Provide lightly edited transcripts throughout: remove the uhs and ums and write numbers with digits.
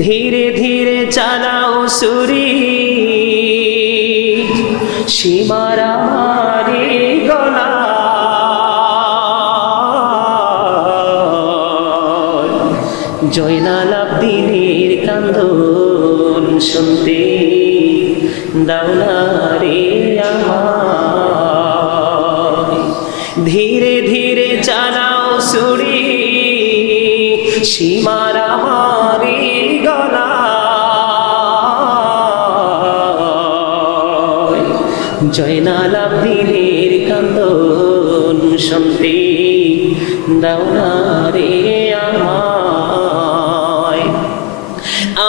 ধীরে ধীরে চালাও সুরি সীমার আমারি গলা জয়নাল আবদিনের কান্দন শুনতে দাও না রে আমায় ধীরে ধীরে চালাও সুরি সীমার আমারি গলা জয়নাল আবদিনের কান্দন শুনতে দাও না রে আমায়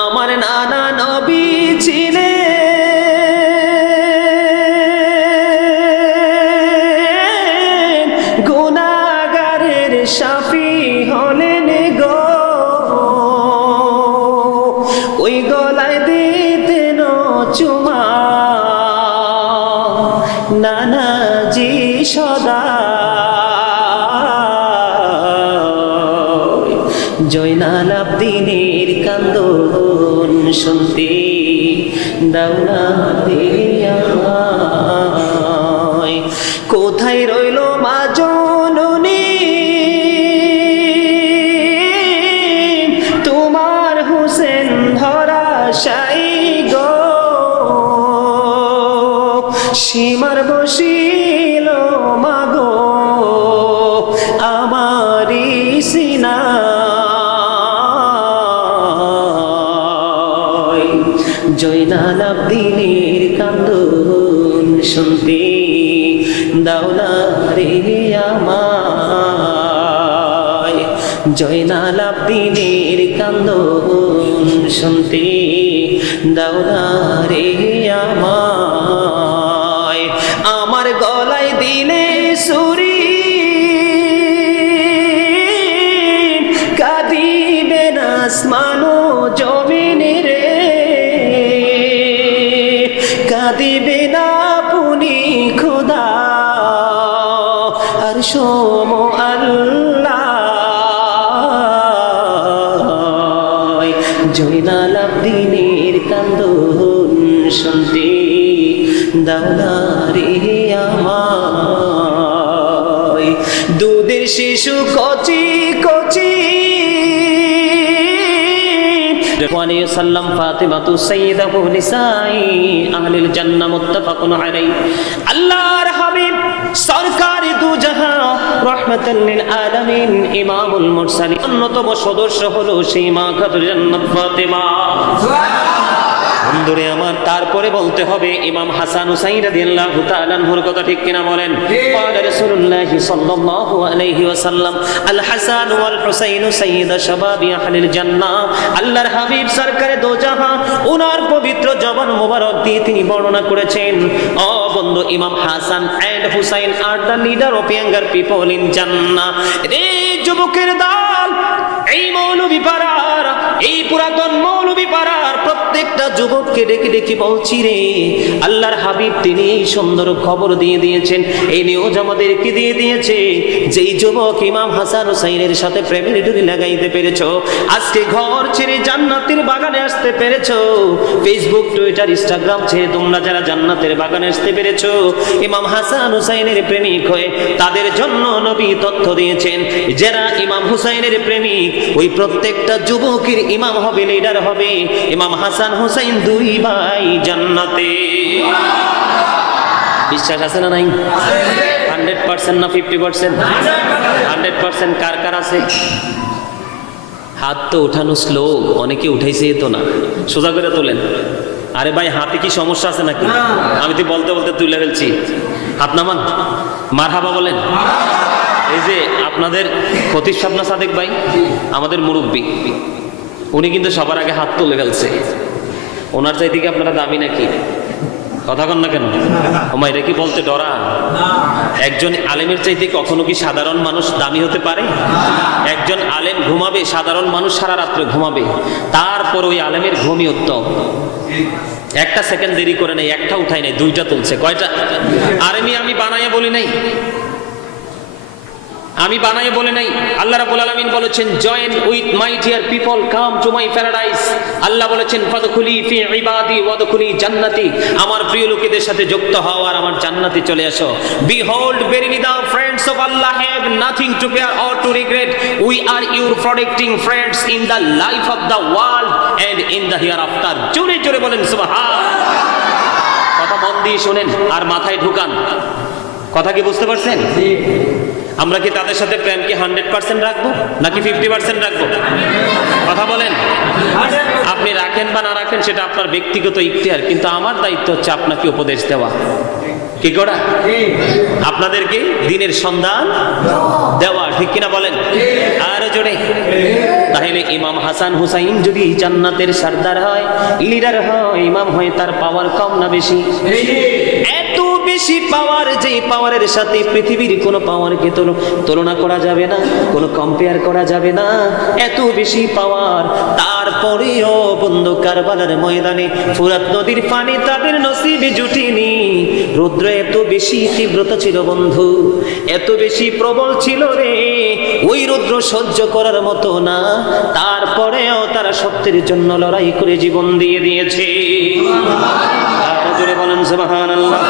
আমার নানা নবী ছিলেন গুনাহগারের শাফি হলেন গো ওই গলায় দিতেন চুমা নানাজি সদা জয়নাল আবদিনের কান্দন শুনতে দাও না রে আমায় কোথায় রইল মা জননী তোমার হোসেন ধরাশায়ী গো সীমার বসিল মাগো আমারি সিনা জয়নাল আবদিনের কান্দন শুনতে দাও না রে আমায় জয়নাল আবদিনের কান্দন শুনতে দাও না রে আমায় আমার গলায় দিলে সুরি কাঁদিবে না আসমান ও জমিন রে কাঁদিবে না পুনি খোদা আর সোম আল্লাহ জয়নাল আবদিনের কান্দন শুনতে দাও না রে আমায় দুধের শিশু কচি কচি সাল্লাম ফাতিমাতু সাইয়্যিদাতু নিসাই আহলিল জান্নাহ মুত্তাফাকুন আলাইহি আল্লাহর হাবিব সরকারি দু জাহান রাহমাতাল লিল আলামিন ইমামুল মুরসালিন অন্যতম সদস্য হলো সেই মা খাতুন জান্নাত ফাতিমা বন্ধুরে আমার তারপরে বলতে হবে ইমাম হাসান হুসাইন রাদিয়াল্লাহু তাআলা আনহুর কথা ঠিক কিনা বলেন ক্বালা রাসূলুল্লাহ সাল্লাল্লাহু আলাইহি ওয়াসাল্লাম আল হাসান ওয়াল হুসাইন সাইয়্যিদা শাবাবি আহলিল জান্নাহ আল্লাহর হাবিব সরকারে দো জাহান ওনার পবিত্র জবান মোবারক দিয়ে তিনি বর্ণনা করেছেন ও বন্ধু Imam Hasan and Husain are the leader of younger people in Jannah রে যুবকের দল এই মৌলভী পাড়ার এই পুরাতন মৌলভী পাড়ার প্রত্যেকটা যুবককে ডেকে ডেকে বলছি রে আল্লাহর হাবিব তিনি এই সুন্দর খবর দিয়ে দিয়েছেন এই নিউজ আমাদেরকে দিয়ে দিয়েছে যেই যুবক ইমাম হাসান হুসাইনের সাথে প্রেমের ডুরি লাগাইতে পেরেছো আজকে ঘর ছেড়ে জান্নাতের বাগানে আসতে পেরেছো ফেসবুক টুইটার ইনস্টাগ্রাম ছেড়ে তোমরা যারা জান্নাতের বাগানে আসতে পেরেছো ইমাম হাসান হুসাইনের প্রেমিক হয়ে তাদের জন্য নবী তথ্য দিয়েছেন যারা ইমাম হুসাইনের প্রেমিক ওই প্রত্যেকটা যুবকের ইমাম হবে লিডার হবে ইমাম হাসান হুসাইন দুই ভাই জান্নাতে বিশ্বাস আছে না নাই 100% না 50%? 100% কার কার আছে হাত তো উঠানো স্লো অনেকে উঠাইছে তো না সোজা করে তোলেন আরে ভাই হাতে কি সমস্যা আছে নাকি আমি তো বলতে বলতে তুলে ফেলছি হাত নামান মারহাবা বলেন এই যে আপনাদের খতিব সাহেব না সাদেক ভাই আমাদের মুরব্বী উনি কিন্তু সবার আগে হাত তুলে ফেলছে ওনার চাইতে কি আপনারা দামি নাকি কথা কন না কেন ওমা এটা কি বলতে ডরা একজন আলেমের চাইতে কখনো কি সাধারণ মানুষ দামি হতে পারে একজন আলেম ঘুমাবে সাধারণ মানুষ সারা রাত্রে ঘুমাবে তারপর ওই আলেমের ঘুমই উত্তম একটা সেকেন্ড দেরি করে নাই একটা উঠাই নাই দুইটা তুলছে কয়টা আরে আমি বানাইয়া বলি নাই আমি বানাই বলে নাই, আল্লাহ রাব্বুল আলামিন বলেছেন join with my dear people, come to my paradise. আল্লাহ বলেছেন ফাদখুলি ফি ইবাদি ওয়াদখুলি জান্নাতি, আমার প্রিয় লোকেদের সাথে যুক্ত হও আর আমার জান্নাতে চলে আসো। Behold verily the friends of Allah have nothing to fear or to regret, we are your protecting friends in the life of the world and in the hereafter। জোরে জোরে বলেন সুবহানাল্লাহ। কথা মন দিয়ে শুনেন আর মাথায় ঢুকান। কথা কি বুঝতে পারছেন? আমরা কি তাদের সাথে প্রেমকে 100% রাখবো নাকি 50% রাখবো? কথা বলেন। আপনি রাখেন বা না রাখেন সেটা আপনার ব্যক্তিগত ইখতিয়ার, কিন্তু আমার দায়িত্ব হচ্ছে আপনাকে উপদেশ দেওয়া। কি করা? আপনাদেরকে দিনের সন্ধান দেওয়া, ঠিক কিনা বলেন? আরো জোরে। তাহলে ইমাম হাসান হুসাইন যদি জান্নাতের সর্দার হয়, লিডার হয়, ইমাম হয়, তার পাওয়ার কম না বেশি? এত বেশি পাওয়ার, যে পাওয়ারের সাথে পৃথিবীর কোনো পাওয়ারকে তুলনা করা যাবে না, কোনো কম্পেয়ার করা যাবে না। এত বেশি পাওয়ার, তারপরেও বন্ধু কারবালার ময়দানে ফুরাত নদীর পানি তাদের নসিবে জুটেনি। রুদ্র এত বেশি তীব্রতা ছিল বন্ধু, এত বেশি প্রবল ছিল রে, ওই রুদ্র সহ্য করার মতো না। তারপরেও তারা সত্যের জন্য লড়াই করে জীবন দিয়ে দিয়েছে। জোরে বলেন সুবহানাল্লাহ।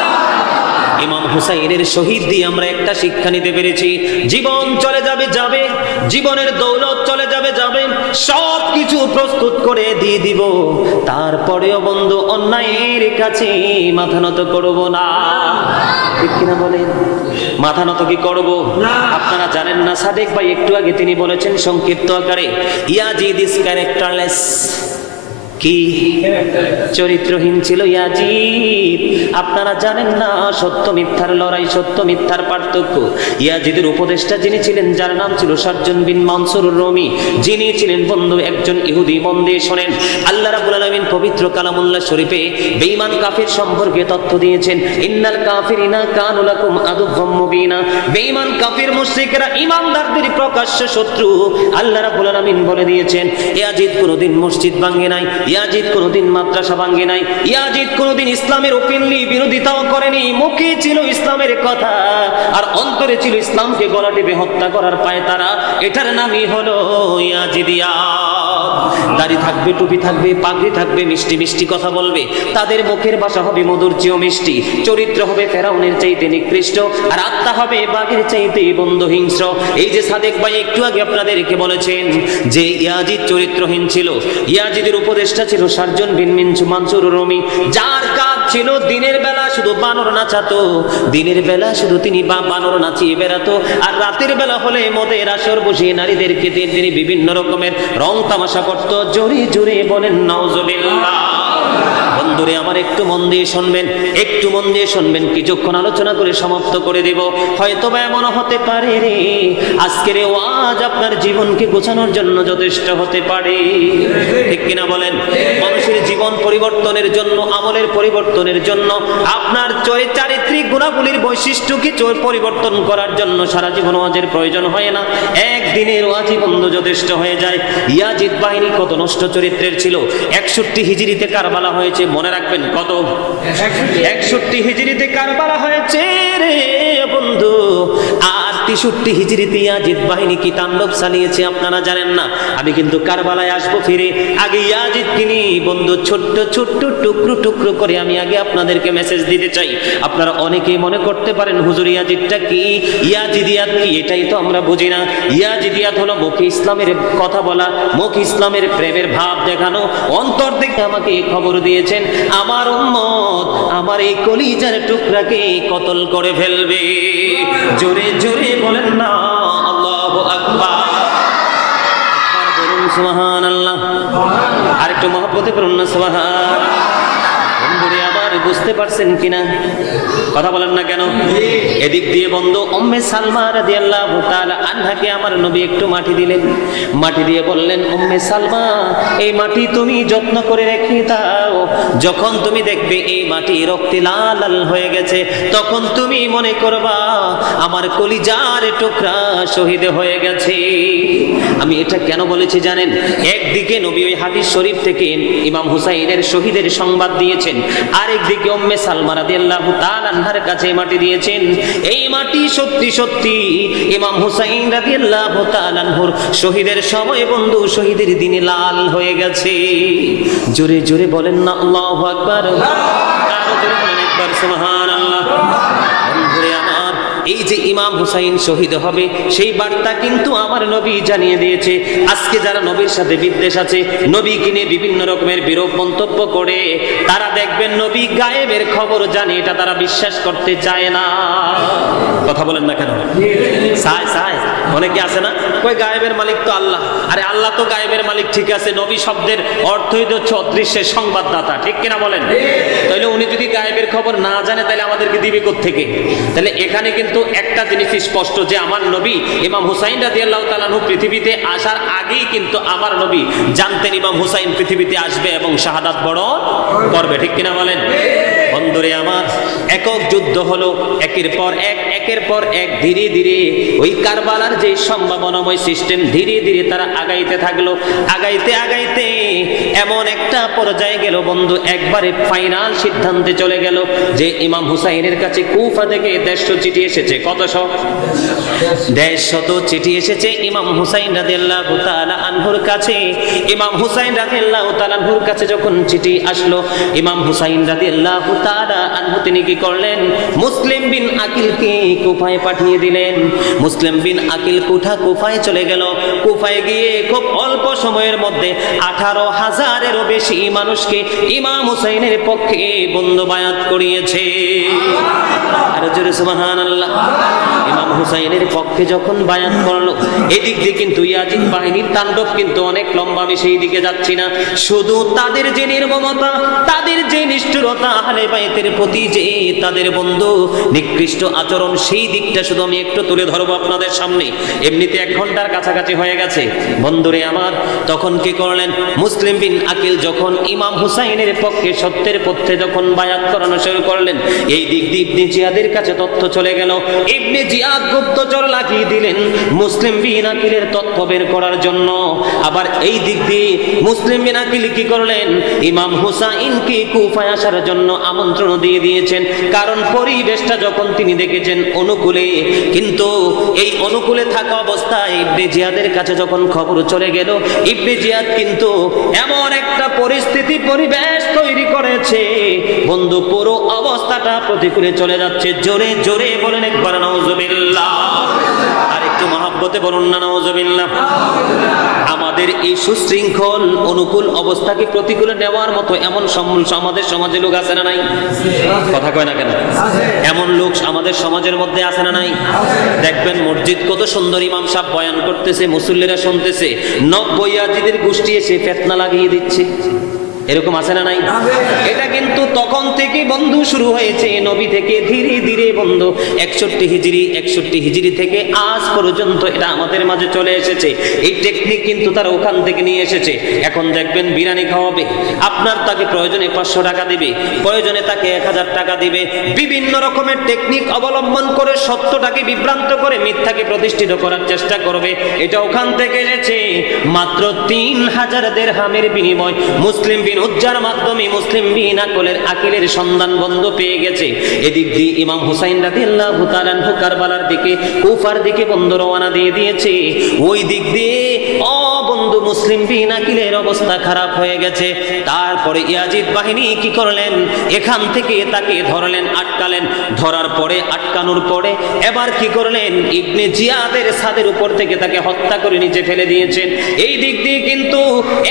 ইমাম হুসাইনের শহীদ দিয়ে আমরা একটা শিক্ষা নিতে পেরেছি, জীবন চলে যাবে যাবে, জীবনের দৌলত চলে যাবে যাবে, সব কিছু প্রস্তুত করে দিয়ে দিব, তারপরেও বন্ধু অন্যায়ের কাছে মাথা নত করব না। ঠিক কিনা বলেন? মাথা নত কি করব? আপনারা জানেন না, সাদেক ভাই একটু আগে তিনি বলেছেন সংক্ষিপ্ত আকারে, ইয়াজিদ ইজ ক্যারেক্টারলেস। কি চরিত্রহীন ছিল ইয়াজিদ। আপনারা জানেন না সত্য মিথ্যার লড়াই, সত্য মিথ্যার পার্থক্য। ইয়াজিদের উপদেষ্টা যিনি ছিলেন, যার নাম ছিল শারজুন বিন মানসুর রুমি, যিনি ছিলেন বন্ধু একজন ইহুদি। মন দিয়ে শোনেন, আল্লাহ রাব্বুল আলামিন পবিত্র কালামুল্লাহ শরীফে বেঈমান কাফির সম্পর্কে তথ্য দিয়েছেন, ইন্নাল কাফিরিনা কানু লাকুম আদুওয়াম মুবিনা। বেঈমান কাফির মুশরিকরা ঈমানদারদের প্রকাশ্য শত্রু। আল্লাহ রাব্বুল আলামিন বলে দিয়েছেন, ইয়াজিদ কোনোদিন মসজিদ ভাঙে নাই, ইয়াজিদ কোনোদিন মাদ্রাসা ভাঙে নাই, ইয়াজিদ কোনোদিন ইসলামের ওপেনলি বিরোধিতাও করেনি। মুখে ছিল ইসলামের কথা আর অন্তরে ছিল ইসলামকে গলা টিপে হত্যা করার পায়তারা। এটার নামই হলো ইয়াজিদিয়া। দাড়ি থাকবে, টুপি থাকবে, পাগড়ি থাকবে, মিষ্টি মিষ্টি কথা বলবে, তাদের মুখের ভাষা হবে মধুর চেয়েও মিষ্টি, চরিত্র হবে ফেরাউনের চাইতে নিকৃষ্ট, আর আত্মা হবে বাঘের চাইতে বন্ধু হিংস্র। এই যে সাদেক ভাই একটু আগে আপনাদেরকে বলেছেন যে ইয়াজিদ চরিত্রহীন ছিল, ইয়াজিদের উপদেষ্টা ছিল শারজুন বিন মানসুর রুমি, যার কাজ ছিল দিনের বেলা শুধু বানর নাচাতো, দিনের বেলা শুধু তিনি বানর নাচিয়ে বেড়াতো, আর রাতের বেলা হলে মদের আসর বসিয়ে নারীদেরকে তিনি বিভিন্ন রকমের রং তামাশা করত। জোরে জোরে বলেন নাউজুবিল্লাহ। বন্ধুরে আমার একটু মন দিয়ে শুনবেন, একটু মন দিয়ে শুনবেন, কিছুক্ষণ আলোচনা করে সমাপ্ত করে দেব। হয়তো বা এমন হতে পারে রে, আজকের ওয়াজ আপনার জীবনকে গোছানোর জন্য যথেষ্ট হতে পারে। ঠিক কিনা বলেন? মানুষের জীবন পরিবর্তনের জন্য, আমলের পরিবর্তনের জন্য, আপনার চারিত্রিক গুণাবলীর বৈশিষ্ট্যকে পরিবর্তন করার জন্য সারা জীবন ওয়াজের প্রয়োজন হয় না, একদিনের ওয়াজই বন্ধু যথেষ্ট হয়ে যায়। ইয়াজিদ বাহিনী কত নষ্ট চরিত্রের ছিল। 61 হিজরিতে কারবালা হয়েছে, মনে রাখবেন কত? 61 হিজরিতে কারবালা হয়েছে রে বন্ধু। আর 63 হিজরিতে ইয়াজিদ বাহিনী কি তাণ্ডব চালিয়েছে আপনারা জানেন না। আমি কিন্তু কারবালায় আসবো ফিরে। আগে ইয়াজিদ তিনি বন্ধু ছোট্ট ছোট্ট টুকরো টুকরো করে আমি আগে আপনাদেরকে মেসেজ দিতে চাই। আপনারা অনেকেই মনে করতে পারেন হুজুর ইয়াজিদটা কি, ইয়াজিদিয়াত কি, এটাই তো আমরা বুঝি না। ইয়াজিদিয়াত হলো মুখে ইসলামের কথা বলা, মুখ ইসলামের প্রেমের ভাব দেখানো, অন্তর থেকে আমাকে খবর দিয়েছেন আমার উম্মত আমার এই কলিজার টুকরাকে কতল করে ফেলবে। জোরে জোরে বলেন না আল্লাহু আকবার। একবার বলুন সুবহানাল্লাহ, আর একটু মহব্বতে বলুন না সুবহানাল্লাহ। বন্ধুরে আবার বুঝতে পারছেন কিনা? কথা বলেন না কেন? এদিক দিয়ে বন্ধু উম্মে সালমা রাদিয়াল্লাহু তাআলা আনহাকে আমার নবী একটু মাটি দিলেন, মাটি দিয়ে বললেন, উম্মে সালমা এই মাটি তুমি যত্ন করে রেখে দাও, যখন তুমি দেখবে এই মাটি রক্তে লাল লাল হয়ে গেছে, তখন তুমি মনে করবা আমার কলিজার টুকরা শহীদ হয়ে গেছে। আমি এটা কেন বলেছি জানেন? একদিন একদিকে নবী ওই হাদিস শরীফ থেকে ইমাম হুসাইনের শহীদের সংবাদ দিয়েছেন, আরেকদিকে উম্মে সালমা রাদিয়াল্লাহু তাআলা আনহার কাছে মাটি দিয়েছেন। এই মাটি সত্যি সত্যি ইমাম হুসাইন রাদিয়াল্লাহু তাআলা আনহুর শহীদের সময় বন্ধু শহীদের দিনে লাল হয়ে গেছে। জোরে জোরে বলেন না আল্লাহু আকবার, আরো জোরে বলেন একবার সুবহানাল্লাহ। বন্ধুরে আমার, এই যে ইমাম হুসাইন শহীদ হবে সেই বার্তা কিন্তু আমার নবী জানিয়ে দিয়েছে। আজকে যারা নবীর সাথে বিদ্বেষ আছে, নবীকে নিয়ে বিভিন্ন রকমের বিরূপ মন্তব্য করে, তারা দেখবেন নবী গায়েবের খবর জানে, এটা তারা বিশ্বাস করতে চায় না। কথা বলেন না কেন? চায় অনেকে আছে না, কই গায়েবের মালিক তো আল্লাহ। আরে আল্লাহ তো গায়েবের মালিক, ঠিক আছে, নবী শব্দের অর্থই তো হচ্ছে অদৃশ্যের সংবাদদাতা, ঠিক কিনা বলেন? তাহলে উনি যদি গায়েবের খবর না জানে তাহলে আমাদেরকে দিবে কোত্থেকে? তাহলে এখানে কিন্তু একটা জিনিস স্পষ্ট যে আমার নবী ইমাম হুসাইন রাদিয়াল্লাহু তাআলা আনহু পৃথিবীতে আসার আগেই কিন্তু আমার নবী জানতেন ইমাম হুসাইন পৃথিবীতে আসবে এবং শাহাদাত বরণ করবে, ঠিক কিনা বলেন? বন্ধুরে আমার, একক যুদ্ধ হলো, একের পর এক ধীরে ধীরে ওই কারবালার যে সম্ভাবনাময় সিস্টেম ধীরে ধীরে তারা আগাইতে থাকলো। আগাইতে এমন একটা পর্যায়ে গেল বন্ধু, একবারে ফাইনাল সিদ্ধান্তে চলে গেল যে ইমাম হুসাইনের কাছে কুফা থেকে 150 চিঠি এসেছে। কতশো? 150 চিঠি এসেছে ইমাম হুসাইন রাদিয়াল্লাহু তাআলা আনহুর কাছে। ইমাম হুসাইন রাদিয়াল্লাহু তাআলা আনহুর কাছে যখন চিঠি আসলো, ইমাম হুসাইন রাদিয়াল্লাহু তাআলা আনহু তিনি কি করলেন? মুসলিম বিন আকিলকে কুফায় পাঠিয়ে দিলেন। মুসলিম বিন আকিল কুফায় চলে গেল। কুফায় গিয়ে খুব অল্প সময়ের মধ্যে 18,000-এরও বেশি মানুষকে ইমাম হুসাইনের পক্ষে বন্ধু বায়াত করিয়েছে। আর জোরে সুবহানাল্লাহ। ইমাম হুসাইনের পক্ষে যখন বায়াত করলো, এদিক দিয়ে কিন্তু ইয়াজিদ বাহিনীর তাণ্ডব কিন্তু অনেক লম্বা, আমি সেই দিকে যাচ্ছি না। শুধু তাদের যে নির্মমতা, তাদের যে নিষ্ঠুরতা, আহলে বাইতের প্রতি যে তাদের বন্ধু নিকৃষ্ট আচরণ, সেই দিকটা শুধু আমি একটু তুলে ধরবো আপনাদের সামনে। এমনিতে 1 ঘন্টার কাছাকাছি হয়ে গেছে। বন্ধুরে আমার, তখন কি করলেন? মুসলিম বিন আকিল যখন ইমাম হুসাইনের পক্ষে সত্যের পথে যখন বায়াত করানো শুরু করলেন, এই দিক দিয়ে ইবনে জিয়াদের কাছে তথ্য চলে গেল। ইবনে জিয়াদ গুপ্তচর লাগিয়ে দিলেন মুসলিম বিন আকিলের তথ্য বের করার জন্য। আবার এই দিক দিয়ে মুসলিম বিন আকিল কি করলেন? ইমাম হুসাইনকে কুফায় আসার জন্য আমন্ত্রণ দিয়ে দিয়েছেন। কারণ পরিবেশটা যখন তিনি দেখেছেন অনুকূলে, কিন্তু এই অনুকূলে থাকা অবস্থায় ইবনে জিয়াদের কাছে যখন খবর চলে গেল, ইবনে জিয়াদ কিন্তু এমন একটা পরিবেশ তৈরি করেছে বন্ধু, পুরো অবস্থাটা প্রতিকূলে চলে যাচ্ছে। জোরে জোরে বলেন একবার নাউজুবিল্লাহ। আর একটু মহব্বতে বলুন না নাউজুবিল্লাহ। আমাদের এই সুশৃঙ্খল অনুকূল অবস্থাকে প্রতিকূলে নেওয়ার মতো এমন আমাদের সমাজে লোক আছে না নাই? কথা কয় না কেন? এমন লোক আমাদের সমাজের মধ্যে আছে না নাই? দেখবেন মসজিদ কত সুন্দর, ইমাম সাহেব বয়ান করতেছে, মুসল্লিরা শুনতেছে, 90 ইয়াজিদের গোষ্ঠী এসে ফিতনা লাগিয়ে দিচ্ছে। এরকম আছে না নাই? এটা কিন্তু তখন থেকে বন্ধু শুরু হয়েছে, নবী থেকে ধীরে ধীরে বন্ধু 61 হিজরি থেকে আজ পর্যন্ত এটা আমাদের মাঝে চলে এসেছে। এই টেকনিক কিন্তু তারা ওখান থেকে নিয়ে এসেছে। এখন দেখবেন বিরিয়ানি খাওয়াবে, আপনার তাকে প্রয়োজনে 500 টাকা দিবে, প্রয়োজনে তাকে 1000 টাকা দিবে। বিভিন্ন রকমের টেকনিক অবলম্বন করে সত্যটাকে বিভ্রান্ত করে মিথ্যাকে প্রতিষ্ঠিত করার চেষ্টা করবে। এটা ওখান থেকে এসেছে। মাত্র 3000 দিরহামের বিনিময় মুসলিম উজ্জার মাধ্যমে মুসলিম বিন আকিলের সন্ধান বন্ধ পেয়ে গেছে। এদিক দিয়ে ইমাম হুসাইন রাদিয়াল্লাহু তাআলা আনহু কারবালার দিকে, কুফার দিকে বন্ধু রওনা দিয়ে দিয়েছে। ওই দিক দিয়ে বন্ধু মুসলিম বিন আকিলের অবস্থা খারাপ হয়ে গেছে। তারপরে ইয়াজিদ বাহিনী কি করলেন? এখান থেকে তাকে ধরলেন, আটকালেন। ধরার পরে, আটকানোর পরে এবার কি করলেন? ইবনে জিয়াদের ছাদের উপর থেকে তাকে হত্যা করে নিচে ফেলে দিয়েছেন। এই দিক দিয়ে কিন্তু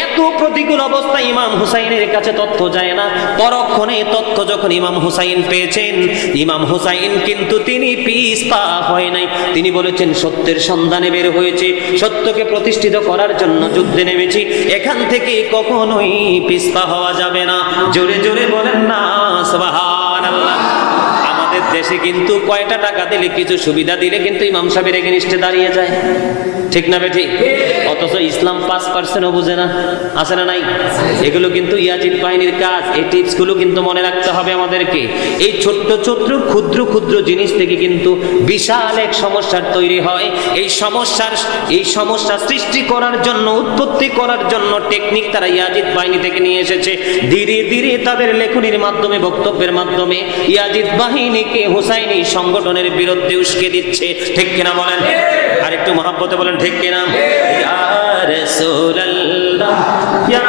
এত প্রতিকূল অবস্থা, ইমাম হুসাইনের কাছে তথ্য যায় না। পরক্ষণে তথ্য যখন ইমাম হুসাইন পেয়েছেন, ইমাম হুসাইন কিন্তু তিনি পিছপা হয় নাই। তিনি বলেছেন সত্যের সন্ধানে বের হয়েছে, সত্যকে প্রতিষ্ঠিত করার জন্য যুদ্ধে নেমেছি, এখান থেকে কখনোই পিছপা হওয়া যাবে না। জোরে জোরে বলেন না সুবহানাল্লাহ। আমাদের দেশে কিন্তু কয়টা টাকা দিলে কিছু সুবিধা দিলে কিন্তু ইমাম সাহেবের এগেনিস্টে দাঁড়িয়ে যায়, ঠিক না বেঠিক? অথচ ইসলাম 5% বুঝে না, আছে না নাই? এগুলো কিন্তু ইয়াজিদ বাহিনীর কাজ। এই টিপস গুলো কিন্তু মনে রাখতে হবে আমাদেরকে। এই ছোট্ট ছোট্ট ক্ষুদ্র ক্ষুদ্র জিনিস থেকে কিন্তু বিশাল এক সমস্যার তৈরি হয়। এই সমস্যা সৃষ্টি করার জন্য, উৎপত্তি করার জন্য টেকনিক তারা ইয়াজিদ বাহিনী থেকে নিয়ে এসেছে। ধীরে ধীরে তাদের লেখনির মাধ্যমে, বক্তব্যের মাধ্যমে ইয়াজিদ বাহিনীকে হুসাইনি সংগঠনের বিরুদ্ধে উস্কে দিচ্ছে, ঠিক কিনা বলেন? আর একটু মহব্বতে বলেন, ঠিক কিনা? ইয়া রাসূলুল্লাহ, ইয়া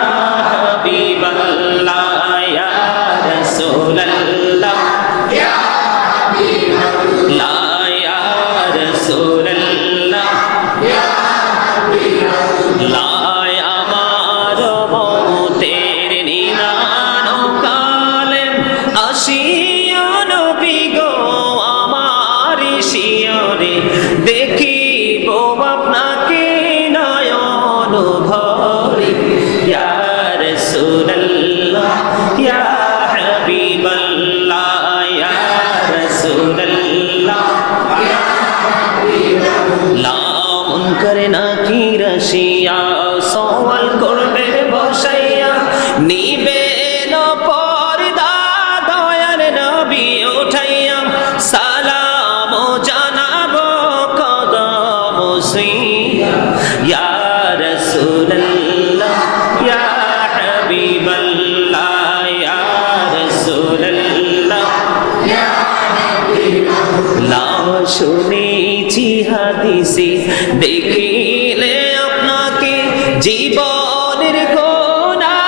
হাবিবাল্লাহ, ইয়া রাসূলুল্লাহ, ইয়া হাবিবাল্লাহ, ইয়া রাসূলুল্লাহ, ইয়া হাবিবাল্লাহ, আমার মতের নিদান কালে আসিও নবী গো, আমার শিয়রে দেখিব আপনাকে নয়ন ভরে। ইয়া রাসূলুল্লাহ, ইয়া হাবিবাল্লাহ, ইয়া রাসূলুল্লাহ, ইয়া হাবিবাল্লাহ, মন করে না কি রাশিয়া সওয়াল করবে বসাইয়া, নিবে না পর্দা দয়ার নবী উঠাইয়া, সালাম জানাবো কদম ছুঁইয়া। ইয়া রাসূলুল্লাহ, ইয়া হাবিবাল্লাহ, ইয়া রাসূলুল্লাহ, ইয়া হাবিবাল্লাহ, শুনেছি হাদিসে দেখিলে আপনাকে জীবনের গোনা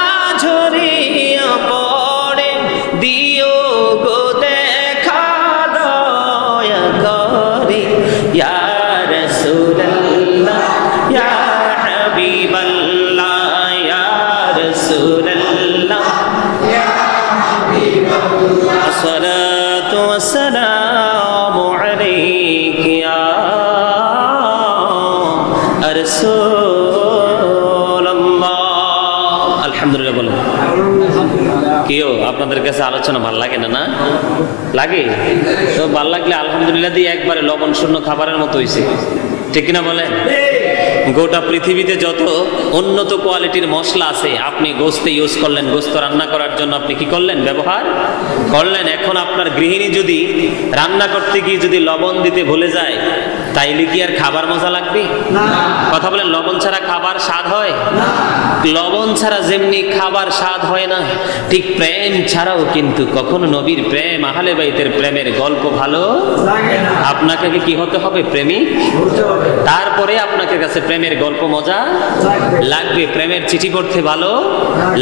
ঝরিয়া পড়ে, দিও গো দেখা দয়া করে। ইয়া রাসূলুল্লাহ, ইয়া হাবিবাল্লাহ, ইয়া রাসূলুল্লাহ, ইয়া হাবিবাল্লাহ, আসসালাতু ওয়াসসালামু আলাইকা ইয়া রাসূলুল্লাহ। আলহামদুলিল্লাহ বলেন। কেউ আপনাদের কাছে আলোচনা ভাল লাগে না? না লাগে তো? ভাল লাগলে আলহামদুলিল্লাহ দিয়ে একবারে লবণ শূন্য খাবারের মতো হয়েছে, ঠিক কিনা বলেন? গোটা পৃথিবীতে যত উন্নত কোয়ালিটির মশলা আছে আপনি গোস্তে ইউজ করলেন, গোস্ত রান্না করার জন্য আপনি কি করলেন? ব্যবহার করলেন। এখন আপনার গৃহিণী যদি রান্না করতে গিয়ে যদি লবণ দিতে ভুলে যায়, তাইলে কি আর খাবার মজা লাগবে? কথা বলেন, লবণ ছাড়া খাবার স্বাদ হয়? লবণ ছাড়া যেমনি খাবার স্বাদ হয় না, ঠিক প্রেম ছাড়াও কিন্তু কখনো নবীর প্রেম, আহলে বাইতের প্রেমের গল্প ভালো আপনাকে কি হতে হবে? প্রেমিক। তারপরে আপনাকে কাছে প্রেমের গল্প মজা লাগবে, প্রেমের চিঠি পড়তে ভালো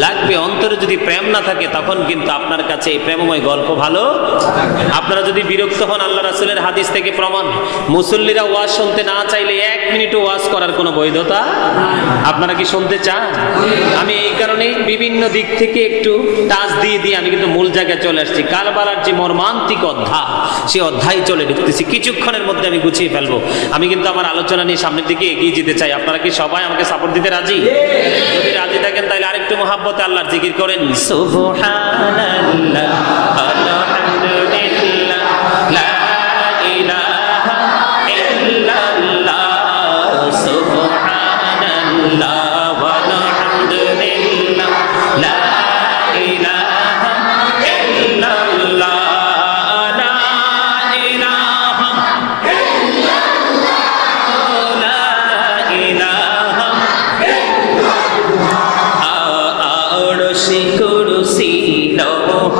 লাগবে। অন্তরে যদি প্রেম না থাকে তখন কিন্তু আপনার কাছে এই প্রেমময় গল্প ভালো। আপনারা যদি বিরক্ত হন, আল্লাহ রাসূলের হাদিস থেকে প্রমাণ, মুসল্লিরা ওয়াজ শুনতে না চাইলে 1 মিনিটও ওয়াজ করার কোনো বৈধতা। আপনারা কি শুনতে চান? আমি এই কারণে বিভিন্ন দিক থেকে একটু টাচ দিয়ে দিয়ে আমি কিন্তু মূল জায়গায় চলে আসছি। কারবালার যে মর্মান্তিক অধ্যায়, সেই অধ্যায় চলে ঢুকতেছি। কিছুক্ষণের মধ্যে আমি গুছিয়ে ফেলবো। আমি কিন্তু আমার আলোচনা নিয়ে সামনের দিকে এগিয়ে যেতে চাই। আপনারা কি সবাই আমাকে সাপোর্ট দিতে রাজি? যদি রাজি থাকেন তাহলে আরেকটু মহাব্বতে আল্লাহর জিকির করেন। সুবহানাল্লাহ, আলহামদুলিল্লাহ, লা ইলাহা ইল্লাল্লাহ, সুবহানাল্লাহ, আলহামদুলিল্লাহ, লা ইলাহা ইল্লাল্লাহ, লা ইলাহা ইল্লাল্লাহ, লা ইলাহা আরশে কুরসি লৌহ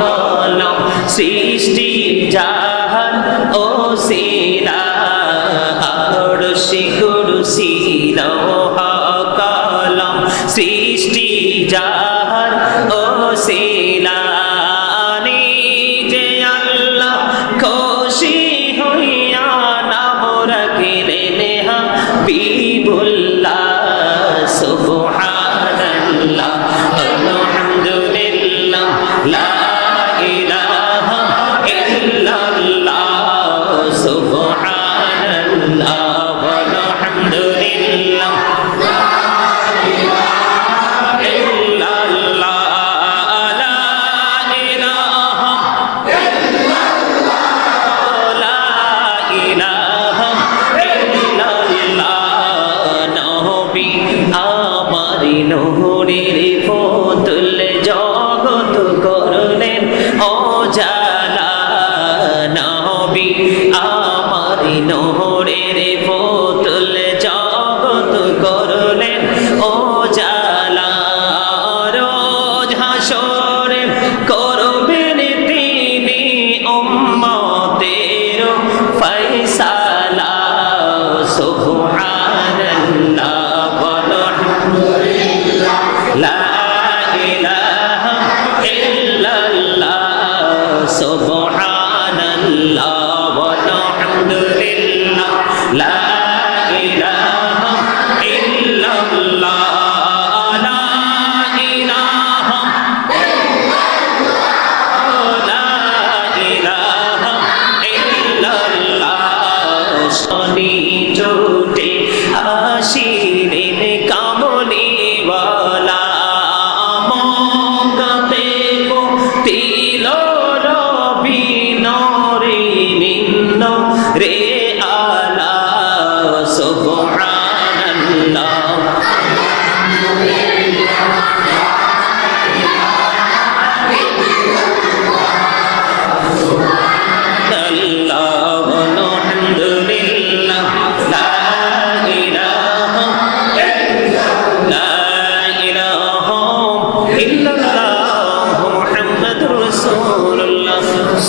কলম সৃষ্টি জাহান ও সিলা, আরশে কুরসি লৌহ কলম সৃষ্টি জাহান ও সিলা, নিজে আল্লাহ খুশি হইয়া নাম রাখিলেন হাবিবুল্লাহ। সুবহানাল্লাহ, আলহামদুলিল্লাহ, লা ইলাহা ইল্লাল্লাহ, সুবহানাল্লাহ।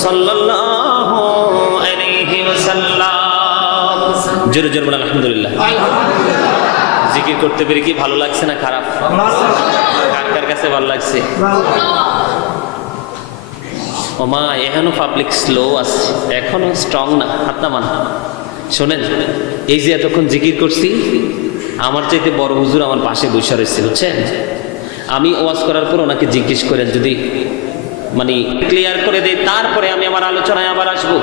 সাল্লাল্লাহু আলাইহি ওয়াসাল্লাম। জোরে জোরে বলেন আলহামদুলিল্লাহ। জিকির করতে পেরে কি ভালো লাগছে না খারাপ? কার কার কাছে ভালো লাগছে? ওমা এখনো পাবলিক স্লো আছে, এখনো স্ট্রং না, হাত নামান। শোনেন, এই যে এতক্ষণ জিকির করছি, আমার চাইতে বড় হুজুর আমার পাশে বসে রয়েছে, বুঝছেন? আমি ওয়াজ করার পর ওনাকে জিজ্ঞেস করেন, যদি মানে ক্লিয়ার করে দেয় তারপরে আমি আমার আলোচনায় আবার আসবো।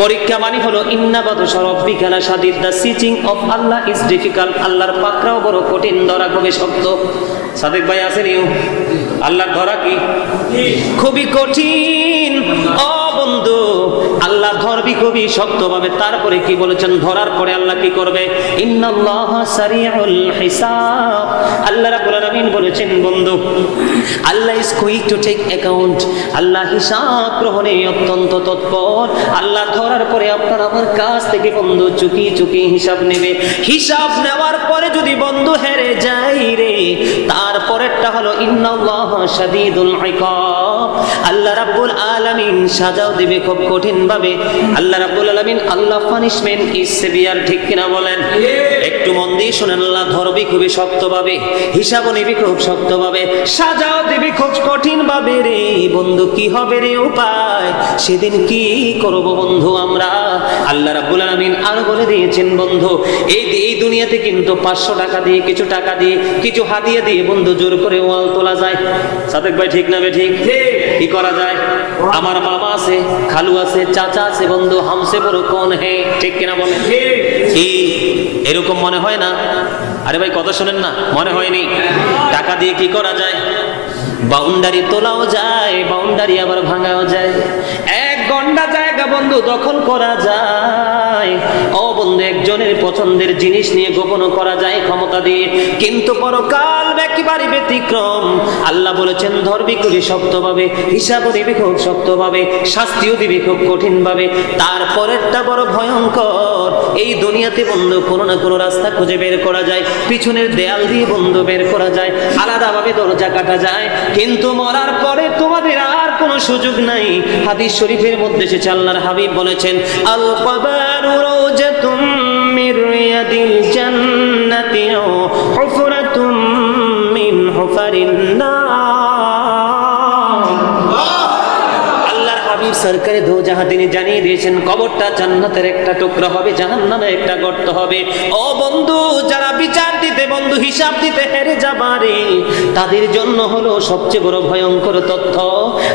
পরীক্ষা মানে হলো ইন্নাবাদু রাব্বিকা লাশাদীদ, the seizing of Allah is difficult. আল্লাহর পাকড়াও বড় কঠিন, ধরা খুবই শক্ত। সাদিক ভাই আছেন? আল্লাহর ধরা কি খুবই কঠিন। ও বন্ধু, আল্লাহ ধরবি খুবই শক্তভাবে। তারপরে কি বলেছেন? ধরার পরে আল্লাহ কি করবে? ইন্নাল্লাহা সারিউল হিসাব। আল্লাহ রাব্বুল আলামিন বলেছেন, বন্ধু, Allah is quick to take account. আল্লাহ হিসাব গ্রহণে অত্যন্ত তৎপর। আল্লাহ ধরার পরে আপনার আমার কাছ থেকে বন্ধু চুকি চুকি হিসাব নেবে। হিসাব নেওয়ার পরে যদি বন্ধু হেরে যাই রে, তারপরেরটা হলো ইন্নাল্লাহা শাদীদুল ইকাব। আল্লাহ রাব্বুল আলামিন সাজাও দিবে খুব কঠিন ভাবে। আল্লাহ রাব্বুল আলামিন, আল্লাহ পানিশমেন্ট ইজ সেভিয়ার। ঠিক কিনা বলেন? একটু মন দিয়ে শুনেন। আল্লাহ ধরবি খুবই শক্ত ভাবে, হিসাবও নিবি খুব শক্ত ভাবে, সাজাও দিবি খুব কঠিন ভাবে রে। বন্ধু কি হবে রে উপায়? সেদিন কি করব বন্ধু আমরা? আল্লাহ রাব্বুল আলামিন আরো বলে দিয়েছেন, বন্ধু এই দুনিয়াতে কিন্তু 500 টাকা দিয়ে, কিছু টাকা দিয়ে, কিছু হাদিয়া দিয়ে বন্ধু জোর করে ওয়াল তোলা যায়। সাদেক ভাই ঠিক না বে ঠিক? কি করা যায়? আমার মামা আছে, খালু আছে, চাচা আছে, বন্ধু হামসে বড় কোন হে? ঠিক কিনা বলেন? কি এরকম মনে হয় না? আরে ভাই কথা শোনেন না, মনে হয়নি? টাকা দিয়ে কি করা যায়? বাউন্ডারি তোলাও যায়, বাউন্ডারি আবার ভাঙাও যায়। 1 ঘন্টা জায়গা বন্ধু দখল করা যায়। ও বন্ধু, একজনের পছন্দের জিনিস নিয়ে গোপন করা যায় ক্ষমতা দিয়ে। কিন্তু পরকাল একেবারে ব্যতিক্রম। আল্লাহ বলেছেন, ধরবি খুবই শক্তভাবে, হিসাবও দিবি খুব শক্তভাবে, শাস্তিও দিবি খুব কঠিন ভাবে। তারপরেরটা বড় ভয়ঙ্কর। এই দুনিয়াতে বন্ধু কোনো না কোনো রাস্তা খুঁজে বের করা যায়, পিছনের দেয়াল দিয়ে বন্ধু বের করা যায়, আলাদাভাবে দরজা কাটা যায়। কিন্তু মরার পরে তোমাদের আর কোনো সুযোগ নাই। হাদিস শরীফের মধ্যে এসেছে, আল্লাহর হাবিব বলেছেন, আল কবরু রাওজাতুম মির রিয়াদিল জান্নাতি আও হুফরাতুম মিন হুফারিন নার। আল্লাহর হাবিব সরকারে দো জাহাঁ তিনি জানিয়ে দিয়েছেন, কবরটা জান্নাতের একটা টুকরা হবে, জাহান্নামের একটা গর্ত হবে। ও বন্ধু, যারা বিচার দিতে বন্ধু হিসাব দিতে হেরে যাবারে, তাদের জন্য হলো সবচেয়ে বড় ভয়ঙ্কর তথ্য।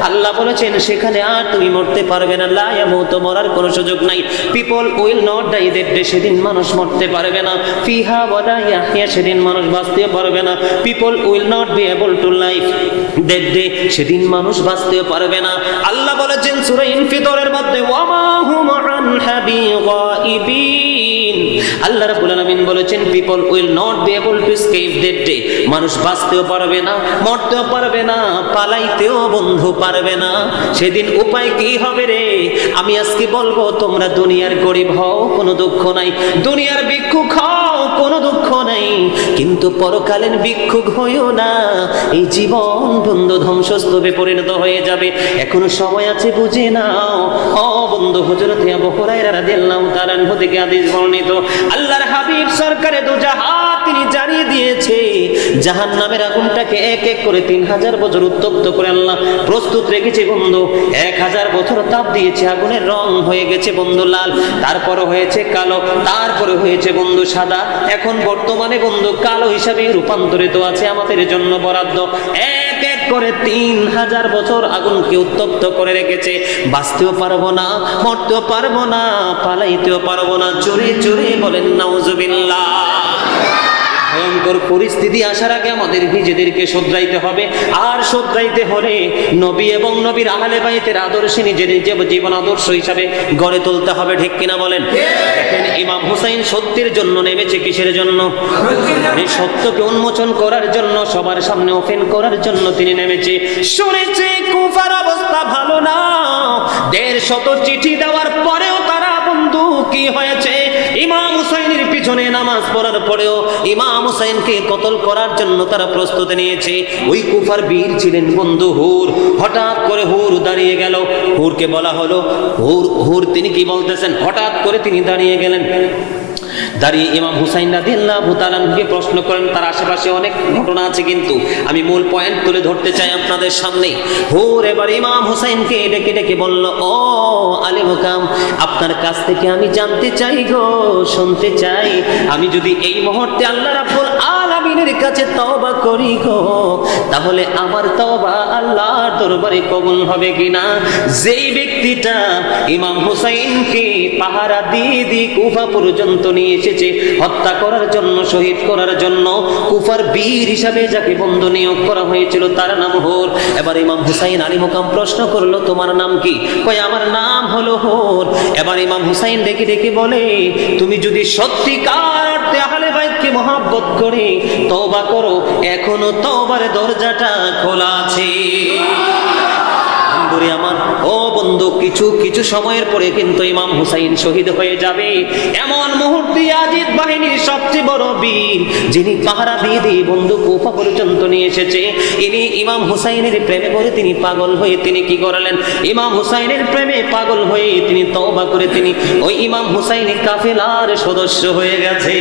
আল্লাহ বলেছেন, সেখানে আর তুমি মরতে পারবে না। লা ইয়ামুত, মরার কোনো সুযোগ নাই। People will not die that day, সেদিন মানুষ মরতে পারবে না। ফিহা ওয়ালা ইয়াহইয়া, সেদিন মানুষ বাঁচতে পারবে না। People will not be able to life that day, সেদিন মানুষ বাঁচতে পারবে না। আল্লাহ বলেছেন সূরা ইনফিতরের মধ্যে, ওয়ামা হুম আনহা বিগাইবিন। আল্লাহ রাব্বুল আলামিন বলেছেন, people will not be able to escape that day, মানুষ বাঁচতেও পারবে না, মরতেও পারবে না, পালাইতেও বন্ধু পারবে না। সেদিন উপায় কি হবে রে? আমি আজকে বলবো, তোমরা দুনিয়ার গরিব হও কোনো দুঃখ নাই, দুনিয়ার ভিক্ষুক হও কোনো দুঃখ নাই, কিন্তু পরকালীন ভিক্ষুক হইও না। এই জীবন বন্ধু ধ্বংসস্তূপে পরিণত হয়ে যাবে। এখনো সময় আছে, বুঝে নাও। ও বন্ধু, হযরত আবু হুরায়রা রাদিয়াল্লাহু তাআলা আনহু থেকে হাদিস বর্ণিত, আল্লাহর হাবিব সরকারে দু জাহান তিনি জানিয়ে দিয়েছে, জাহান্নামের আগুনটাকে এক এক করে 3000 বছর উত্তপ্ত করে আল্লাহ প্রস্তুত রেখেছে বন্ধু। 1000 বছর তাপ দিয়েছে, আগুনের রং হয়ে গেছে বন্ধু লাল, তারপরে হয়েছে কালো, তারপরে হয়েছে বন্ধু সাদা, এখন বর্তমানে বন্ধু কালো হিসাবে রূপান্তরিত আছে আমাদের জন্য বরাদ্দ। এক এক করে 3000 বছর আগুনকে উত্তপ্ত করে রেখেছে। বাঁচতেও পারবো না, মরতেও পারবো না, পালাইতেও পারবো না। চোরে চোরে বলেন নাউজুবিল্লাহ। ভয়ঙ্কর পরিস্থিতি আসার আগে আমাদের নিজেদেরকে শুধরাইতে হবে। আর শুধরাইতে হলে নবী এবং নবীর আহলে বাইতের আদর্শে নিজের জীবন আদর্শ হিসাবে গড়ে তুলতে হবে। ঠিক কিনা বলেন? দেখেন, ইমাম হুসাইন সত্যের জন্য নেমেছে। কিসের জন্য? এই সত্যকে উন্মোচন করার জন্য, সবার সামনে ওপেন করার জন্য তিনি নেমেছে। শুনেছে কুফার অবস্থা ভালো না, 150 চিঠি দেওয়ার পরেও তারা বন্ধু কি হয়েছে, ইমাম হুসাইনের পিছনে নামাজ পড়ার পরেও ইমাম হুসাইনকে কতল করার জন্য তারা প্রস্তুতি নিয়েছে। ওই কুফার বীর ছিলেন বন্ধু হুর, হঠাৎ করে হুর দাঁড়িয়ে গেল। হুরকে বলা হলো, হুর তিনি কি বলতেছেন? হঠাৎ করে তিনি দাঁড়িয়ে গেলেন। দাঁড়িয়ে ইমাম হুসাইন রাদিয়াল্লাহু তাআলা আনহুকে প্রশ্ন করেন। তার আশেপাশে অনেক ঘটনা আছে, কিন্তু আমি মূল পয়েন্ট তুলে ধরতে চাই আপনাদের সামনে। হুর এবার ইমাম হুসাইনকে ডেকে ডেকে বলল, ও আলে মুকাম, আপনার কাছ থেকে আমি জানতে চাই গো, শুনতে চাই, আমি যদি এই মুহূর্তে আল্লাহ রাব্বুল আলামিনের কাছে তওবা করি গো, তাহলে আমার তওবা আল্লাহর দরবারে কবুল হবে কিনা? যেই ব্যক্তিটা ইমাম হুসাইনকে পাহারা দিয়ে দিয়ে কুফা পর্যন্ত নিয়ে এসেছে হত্যা করার জন্য, শহীদ করার জন্য, কুফার বীর হিসাবে যাকে বন্ধু নিয়োগ করা হয়েছিল, তার নাম হুর। এবার ইমাম হুসাইন আলী মুকাম প্রশ্ন করলো, তোমার নাম কি? কয়, আমার নাম হলো হুর। এবার ইমাম হুসাইন ডেকে ডেকে বলে, তুমি যদি সত্যিকার অর্থে আহলে বাইতকে মহব্বত করে তওবা করো, এখনো তওবার দরজাটা খোলা আছে। আমার ও বন্ধু, কিছু সময়ের পরে কিন্তু ইমাম হুসাইন শহীদ হয়ে যাবে। এমন মুহূর্তে ইয়াজিদ বাহিনীর সবচেয়ে বড় বীর, যিনি পাহারা দিয়ে দিয়ে বন্ধু কুফা পর্যন্ত নিয়ে এসেছে, ইনি ইমাম হুসাইনের প্রেমে পড়ে তিনি পাগল হয়ে তিনি কি করলেন? ইমাম হুসাইনের প্রেমে পাগল হয়ে তিনি তওবা করে তিনি ওই ইমাম হুসাইনের কাফেলার সদস্য হয়ে গেছে।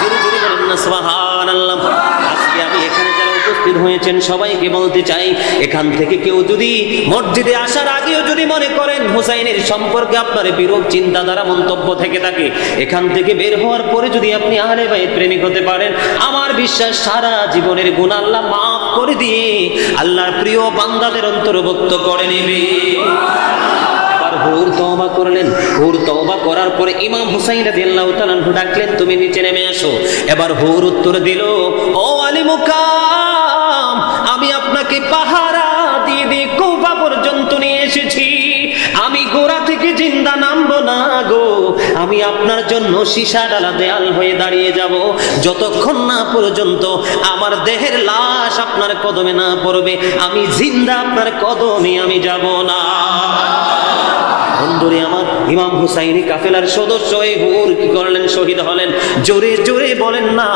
জোরে জোরে বলেন না সুবহানাল্লাহ। আজকে আমি এখানে যারা উপস্থিত হয়েছেন সবাইকে বলতে চাই, এখান থেকে কেউ যদি মসজিদে আসার আগেও যদি মনে করেন হুসাইনের সম্পর্কে আপনার বিরূপ চিন্তাধারা মন্তব্য থেকে থাকে, এখান থেকে বের হওয়ার পরে যদি আপনি আহলে বাইত প্রেমিক হতে পারেন, আমার বিশ্বাস সারা জীবনের গুনাহ আল্লাহ মাফ করে দিয়ে আল্লাহর প্রিয় বান্দাদের অন্তর্ভুক্ত করে নেবে। হুর তওবা করলেন। হুর তওবা করার পরে ইমাম হুসাইন রাদিয়াল্লাহু তাআলা আনহু ডাকলেন, তুমি নিচে নেমে আসো। এবার হুর উত্তর দিল, ও আলী মুকাম, আমি আপনাকে পাহারা দিয়ে দিয়ে কুফা পর্যন্ত নিয়ে এসেছি, আমি গোড়া থেকে জিন্দা নামবো না গো, আমি আপনার জন্য সীসা ডালা দেয়াল হয়ে দাঁড়িয়ে যাব, যতক্ষণ না পর্যন্ত আমার দেহের লাশ আপনার কদমে না পড়বে, আমি জিন্দা আপনার কদমে আমি যাব না। বন্ধুরে আমার, ইমাম হুসাইনি কাফেলার সদস্য এই হুর কি করলেন? শহীদ হলেন। জোরে জোরে বলেন না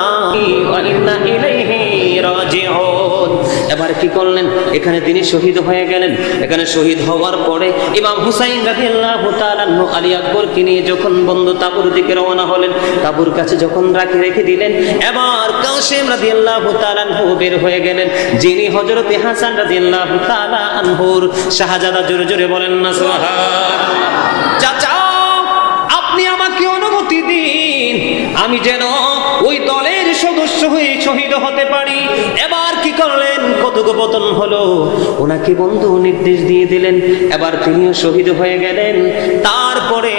ওয়া ইন্না ইলাইহি রাজিউন। এবার কি করলেন? এখানে তিনি শহীদ হয়ে গেলেন। এখানে শহীদ হওয়ার পরে ইমাম হুসাইন রাদিয়াল্লাহু তাআলা আনহু আলী আকবরকে নিয়ে যখন বন্ধু তাবুর দিকে রওনা হলেন, তাবুর কাছে যখন রেখে দিলেন, এবার কাসেম রাদিয়াল্লাহু তাআলা আনহু বের হয়ে গেলেন, যিনি হযরতে হাসান রাদিয়াল্লাহু তাআলা আনহুর শাহজাদা। জোরে জোরে বলেন না সুবহানাল্লাহ। চাচা, আপনি আমাকে অনুমতি দিন, আমি যেন ওই দলের সদস্য হয়ে শহীদ হতে পারি। এবার কি করলেন? কথোপকথন হলো, ওনাকে বন্ধু নির্দেশ দিয়ে দিলেন, এবার তিনিও শহীদ হয়ে গেলেন। তারপরে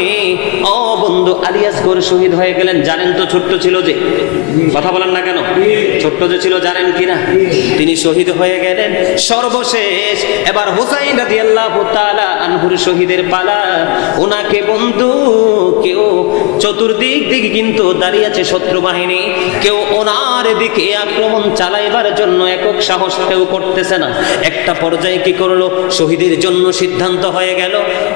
ও বন্ধু আলী আসগর শহীদ হয়ে গেলেন। জানেন তো ছোট্ট ছিল যে, কথা বলেন না কেন, ছোট্ট যে ছিল জানেন কিনা? তিনি শহীদ হয়ে গেলেন। সর্বশেষ এবার হুসাইন রাদিয়াল্লাহু তাআলা আনহুর শহীদের পালা। ওনাকে বন্ধু কেউ চতুর্দিক দিকে কিন্তু দাঁড়িয়ে আছে শত্রু বাহিনী, কেউ ওনার দিকে আক্রমণ চালাইবার জন্য একক সাহস কেউ করতেছে না। একটা পর্যায়ে কি করলো? শহীদের জন্য সিদ্ধান্ত হয়ে গেল।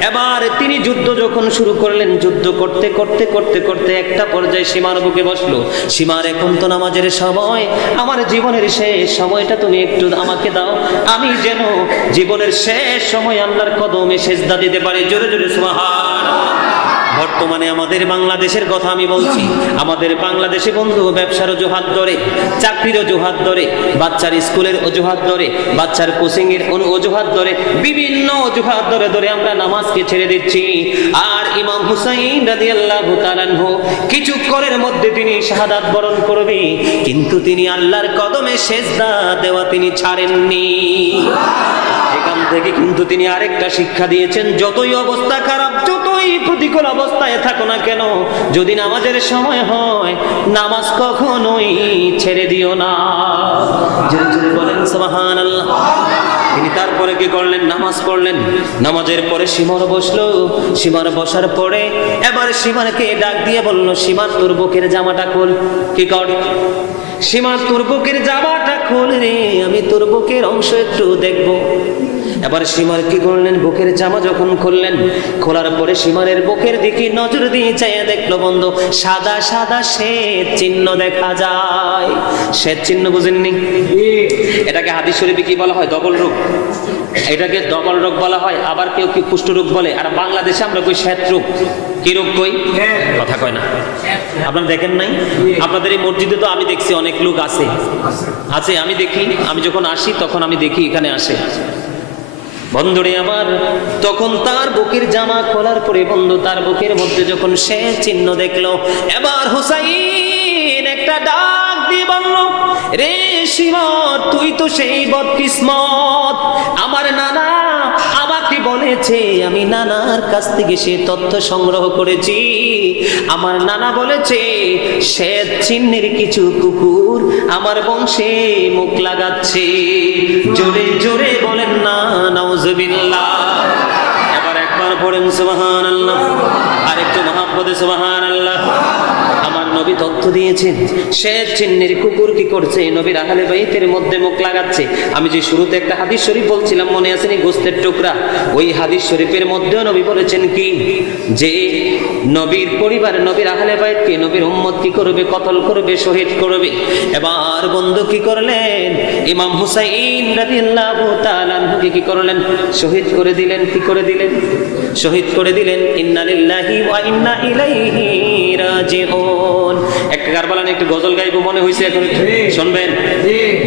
এবার তিনি যুদ্ধ যখন শুরু করলেন, যুদ্ধ করতে করতে করতে করতে একটা পর্যায়ে সীমার বুকে বসলো। সীমার, এখন তো নামাজের সময়, আমার জীবনের শেষ সময়টা তুমি একটু আমাকে দাও, আমি যেন জীবনের শেষ সময় আল্লাহর কদমে সেজদা দিতে পারি। জোরে জোরে সুবহানাল্লাহ। বর্তমানে আমাদের বাংলাদেশের কথা আমি বলছি, আমাদের বাংলাদেশে বন্ধু ব্যবসার অজুহাত ধরে, চাকরির অজুহাত ধরে, বাচ্চার স্কুলের অজুহাত ধরে, বাচ্চার কোচিং এর অজুহাত ধরে, বিভিন্ন অজুহাত ধরে ধরে আমরা নামাজকে ছেড়ে দিচ্ছি। আর ইমাম হুসাইন রাদিয়াল্লাহু তাআলা আনহু কিছুক্ষণের মধ্যে তিনি শাহাদাত বরণ করবে, কিন্তু তিনি আল্লাহর কদমে সেজদা দেওয়া তিনি ছাড়েননি। এখান থেকে কিন্তু তিনি আরেকটা শিক্ষা দিয়েছেন, যতই অবস্থা খারাপ, যতই প্রতিকূল অবস্থায় থাকো না কেন, যদি নামাজের সময় হয়, নামাজ কখনোই ছেড়ে দিও না। জোরে জোরে বলেন সুবহানাল্লাহ। তিনি তারপরে কি করলেন? নামাজ পড়লেন। নামাজের পরে সীমার বসলো। সীমার বসার পরে এবার সীমাকে ডাক দিয়ে বলল, সীমা তোর বুকের জামাটা খোল। কি কর? সীমা তোর বুকের জামাটা খোল রে, আমি তোর বুকের অংশ একটু দেখবো। এবার সীমার কি করলেন, বুকের জামা যখন খুললেন, খোলার পরে সীমারের বুকের দিকে নজর দিয়ে চাইয়া দেখলো বন্ধু সাদা সাদা শ্বেত চিহ্ন দেখা যায়। শ্বেত চিহ্ন বুঝেননি? এটাকে হাদিস শরীফে কি বলা হয়? ডবল রোগ। এটাকে ডবল রোগ বলা হয়, আবার কেউ কি কুষ্ঠ রোগ বলে। আর বাংলাদেশে আমরা কই শ্বেত রোগ। কি রোগ কই? কথা কয় না। আপনারা দেখেন নাই? আপনাদের এই মসজিদে তো আমি দেখছি অনেক লোক আছে, আমি দেখি, আমি যখন আসি তখন আমি দেখি এখানে আসে। বন্ধুরে আমার, তখন তার বুকের জামা খোলার পরে বন্ধু তার বুকের মধ্যে যখন সে চিহ্ন দেখলো, এবার হুসাইন একটা ডাক দিয়ে বলল, রে শিমর, তুই তো সেই বদকিসমত, আমার নানা আমাকে বলেছে, আমি নানার কাছ থেকে সে তথ্য সংগ্রহ করেছি। আমার নানা বলেছে শ্বেত চিহ্নের কিছু কুকুর আমার বংশে মুখ লাগাচ্ছে। জোরে জোরে বলেন না নাউজুবিল্লাহ। এবার একবার পড়েন সুবহানাল্লাহ, আর একটু মহাব্বতে সুবহানাল্লাহ। আমার নবী তথ্য দিয়েছেন শ্বেত চিহ্নের কুকুর কি করছে, নবীর আহলে বাইতের মধ্যে মুখ লাগাচ্ছে। আমি যে শুরুতে একটা হাদিস শরীফ বলছিলাম, মনে আছে নি, গোস্তের টুকরা, ওই হাদিস শরীফের মধ্যেও নবী বলেছেন কি, যে নবীর পরিবার, নবীর আহলে বাইতকে নবীর উম্মত কি করবে, কতল করবে, শহীদ করবে। এবার বন্ধু কি করলেন, ইমাম হুসাইন রাদিয়াল্লাহু তাআলা আনহুকে কি করলেন, শহীদ করে দিলেন। কি করে দিলেন? শহীদ করে দিলেন। ইন্না লিল্লাহি ওয়া ইন্না ইলাইহি রাজিউন। একটা কারবালান একটু গজল গাইবো মনে হইছে, এখন শুনবেন,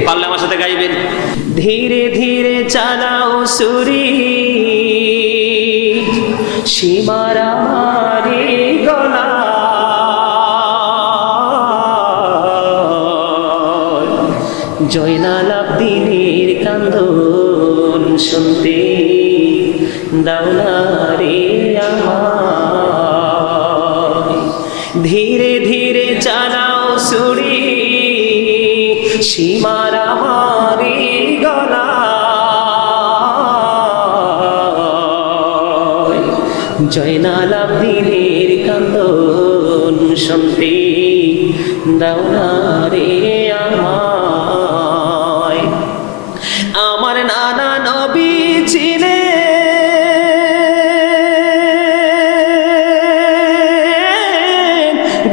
পারলে আমার সাথে গাইবেন। ধীরে ধীরে চালাও সুরি সীমার আমারি গলা, জয়নাল আবদিনের কান্দন শুনতে দাও না রে আমায়। ধীরে ধীরে চালাও সুরি সীমার আমারি গলা, জয়নাল আবদিনের কান্দন শুনতে দাও না রে আমায়। আমার নানা নবী ছিলেন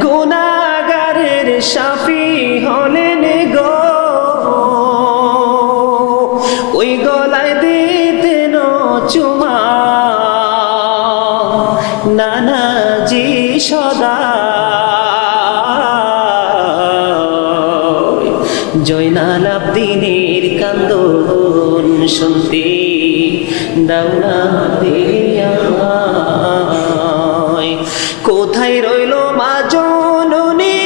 গুনাহগারের শাফি হলেন গো, ওই গলায় দিতেন চুমা নানাজি সদা, জয়নাল আবদিনের কান্দন শুনতে দাও না রে আমায়। কোথায় রইল মা জননী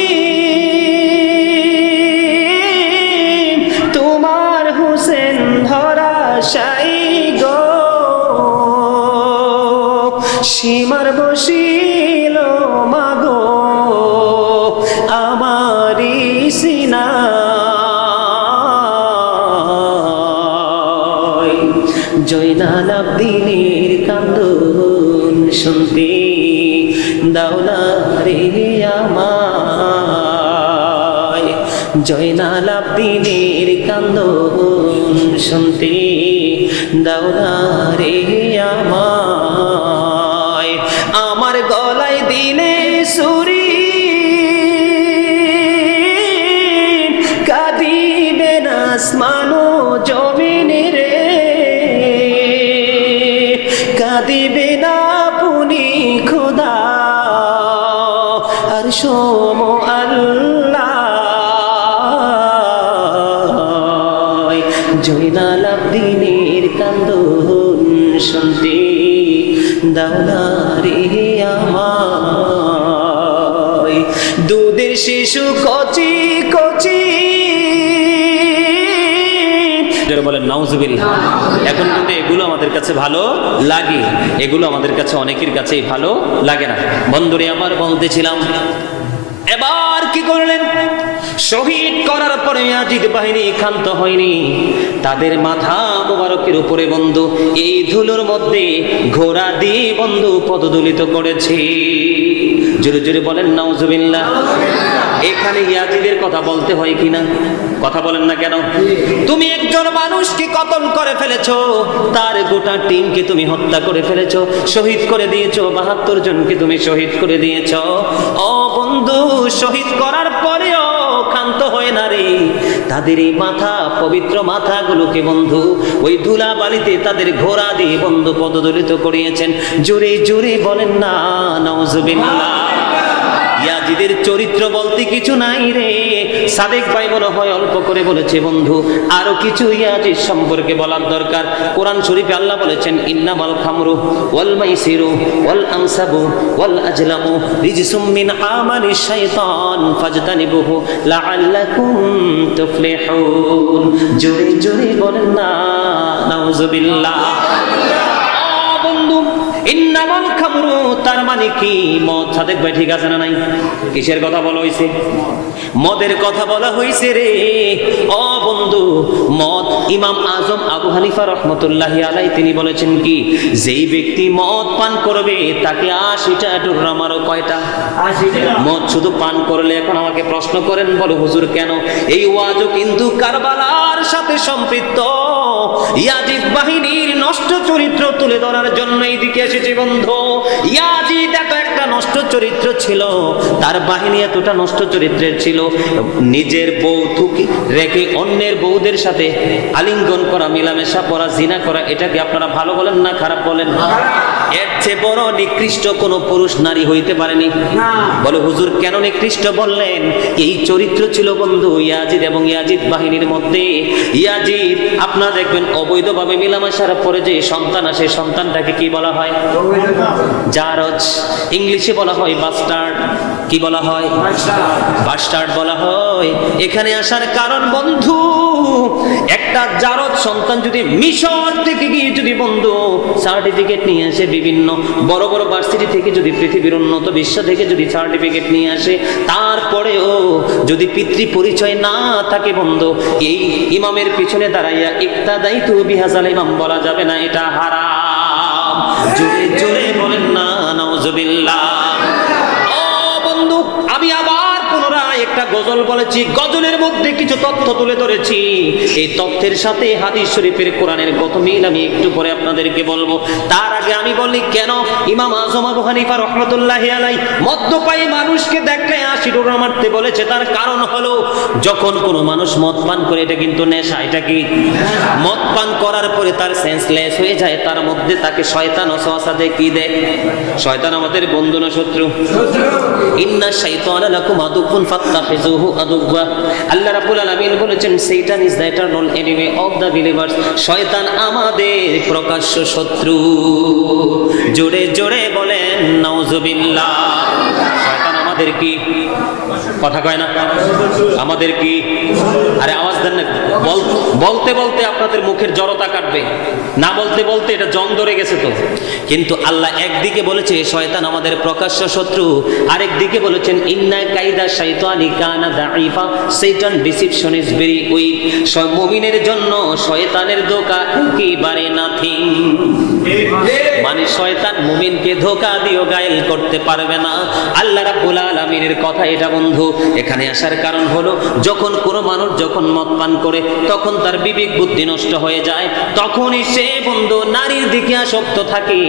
তোমার হুসেন ধরাশায়ী গো, সীমার বসিল মাগো আমারি সিনা, জয়নাল আবদিনের কান্দন শুনতে দাও না রে আমায়। জয়নাল আবদিনের কান্দন শুনতে দাও না রে আমায়। আমার গলায় দিলে সুরি কাঁদিবে না আসমান ও জমিন রে, কাঁদিবে না পুনি খোদা আর সোম আল্লাহ। জয়নাল আবদিনের কান্দন শুনতে দাও না রে আমায়। দুধের শিশু কচি কচি, বলেন নাউজুবিল্লাহ। এখন কিন্তু এগুলো আমাদের কাছে ভালো লাগে, এগুলো আমাদের কাছে অনেকের কাছেই ভালো লাগে না। বন্ধুরে আমার বলতেছিলাম, এবার কি করলেন, শহীদ করার পরে ইয়াজিদ বাহিনী ক্ষান্ত হয়নি, তাদের মাথা মোবারকের উপরে বন্ধু এই ধুলোর মধ্যে ঘোড়া দিয়ে বন্ধু পদদলিত করেছে। জোরে জোরে বলেন নাউজুবিল্লাহ। এখানে ইয়াজিদের কথা বলতে হয় কিনা? কথা বলেন না কেন? তুমি একজন মানুষকে কতল করে ফেলেছো, তার গোটা টিমকে তুমি হত্যা করে ফেলেছো, শহীদ করে দিয়েছো, 72 জনকে তুমি শহীদ করে দিয়েছো। ও বন্ধু, শহীদ করার পরেও ক্ষান্ত হয় না রে। তাদের এই মাথা, পবিত্র মাথাগুলোকে বন্ধু ওই ধুলা বালিতে তাদের ঘোড়া দিয়ে বন্ধু পদদলিত করিয়েছেন। জোরে জোরে বলেন না নাউজুবিল্লাহ। ইয়াজিদের চরিত্র বলতে কিছু নাই রে। সাদেক ভাই মনে হয় অল্প করে বলেছে বন্ধু, আরো কিছু ইয়াজিদ সম্পর্কে বলার দরকার। কোরআন শরীফে আল্লাহ বলেছেন, ইন্নামাল খামরু ওয়াল মাইসিরু ওয়াল আনসাবু ওয়াল আজলামু রিজসুম মিন আমালিশ শাইতান ফাজতানিবুহু লাআল্লাকুম তুফলিহুন। জোরে জোরে বলেন না নাউজুবিল্লাহ। বন্ধু, ইন্নামাল খামরু তার মানে কি? মদ। সাদেক ভাই ঠিক আছে না নাই? কিসের কথা বলা হয়েছে? মদের কথা বলা হয়েছে রে। ও বন্ধু, মদ। ইমাম আজম আবু হানিফা রহমতুল্লাহি আলাই তিনি বলেছেন কি, যেই ব্যক্তি মদ পান করবে তাকে 80টা ডোরা মারো। কয়টা? 80টা। মদ শুধু পান করলে? এখন আমাকে প্রশ্ন করেন, বলো হুজুর কেন? এই ওয়াজও কিন্তু কারবালার সাথে সম্পৃক্ত। ইয়াজিদ বাহিনীর নষ্ট চরিত্র তুলে ধরার জন্য এইদিকে এসেছে বন্ধু। ইয়াজিদ এত একটা নষ্ট চরিত্র ছিল, তার বাহিনী এতটা নষ্ট চরিত্রের ছিল, নিজের বউ থুকি রেখে অন্যের বউদের সাথে আলিঙ্গন করা, মিলামেশা করা, জিনা করা। এটাকে আপনারা ভালো বলেন না খারাপ বলেন? এর চেয়ে বড় নিকৃষ্ট কোন পুরুষ নারী হইতে পারেনি। বলে হুজুর কেন নিকৃষ্ট বললেন? এই চরিত্র ছিল বন্ধু ইয়াজিদ এবং ইয়াজিদ বাহিনীর মধ্যে। ইয়াজিদ আপনারা দেখবেন অবৈধভাবে মিলামেশার পরে যে সন্তান আসে, সন্তানটাকে কি বলা হয়? জারজ। ইংলিশে বলা হয় বাস্টার্ড। কি বলা হয়? বাস্টার্ড বলা হয়। এখানে আসার কারণ বন্ধু, একটা জারজ সন্তান যদি মিশর থেকে গিয়ে যদি বন্ধু সার্টিফিকেট নিয়ে আসে, বিভিন্ন বড় বড় ভার্সিটি থেকে যদি পৃথিবীর উন্নত বিশ্ব থেকে যদি সার্টিফিকেট নিয়ে আসে, তারপরেও যদি পিতৃ পরিচয় না থাকে বন্ধু, এই ইমামের পিছনে দাঁড়াইয়া ইক্তাদাইতু বিহাজাল ইমাম বলা যাবে না, এটা হারাম। জোরে জোরে বলেন না নাউজুবিল্লাহ। ও বন্ধু, আমি আবার পুনরায় একটা গজল বলেছি, গজলের মধ্যে কিছু তথ্য তুলে ধরেছি। এই তথ্যের সাথে হাদিস শরীফের কোরআনের কত মিল আমি একটু পরে আপনাদেরকে বলবো। তার আগে আমি বলি, কেন ইমাম আজম আবু হানিফা রহমতুল্লাহি আলাই মদ্যপায়ী মানুষকে দেখলে 80 ডোরা মারতে বলেছে? তার কারণ হলো, যখন কোনো মানুষ মদ পান করে, এটা কিন্তু নেশা। এটা কি? মদ পান করার পরে তার সেন্সলেস হয়ে যায়, তার মধ্যে তাকে শয়তান ওয়াসওয়াসা দেয়। কি দেয়? শয়তান আমাদের বন্ধু না শত্রু? ইন্না শাইতানা লাকুম আদুউন ফাত্তাখিযুহু আদুওয়া। আল্লাহ রাব্বুল আলামিন বলেছেন, Shaitan is the eternal enemy of the believers. Shaitan আমাদের প্রকাশ্য শত্রু। জোরে জোরে বলেন নাউজুবিল্লাহ। শয়তান আমাদের কি? কথা কয় না? আমাদের কি? আরে আওয়াজ দেন না। বলতে বলতে আপনাদের মুখের জড়তা কাটবে, না বলতে বলতে এটা জং ধরে গেছে তো। কিন্তু আল্লাহ একদিকে বলেছে শয়তান আমাদের প্রকাশ্য শত্রু, আরেকদিকে বলেছেন ইন্না কাইদা শাইতানি কানা দাঈফা। শয়তান ডিসিপশন ইজ ভেরি উইক। মুমিনের জন্য শয়তানের ধোঁকা একেবারে নাথিং। মানে শয়তান মুমিনকে ধোঁকা দিয়েও গায়েল করতে পারবে না। আল্লাহ রাব্বুল আলামিনের কথা এটা বন্ধু। এখানে আসার কারণ হলো, যখন কোনো মানুষ যখন মদ পান করে, তখন তার বিবেক বুদ্ধি নষ্ট হয়ে যায়। তখনই সে বন্ধু নারীর দিকে আসক্ত থাকে,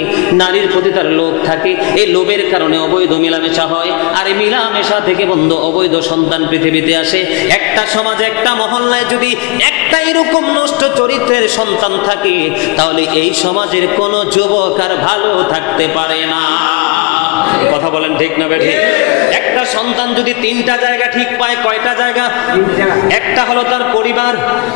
নারীর প্রতি তার লোভ থাকে। এই লোভের কারণে অবৈধ মিলামেশা হয়, আর এই মিলামেশা থেকে বন্ধু অবৈধ সন্তান পৃথিবীতে আসে। একটা সমাজে, একটা মহল্লায় যদি একটা এরকম নষ্ট চরিত্রের সন্তান থাকে, তাহলে এই সমাজের কোনো যুবক আর ভালো থাকতে পারে না। কথা বলেন ঠিক না বেঠিক? একটা সন্তান যদি 3টা জায়গা ঠিক পায়, কয়টা জায়গা? একটা হলো তার পরিবার,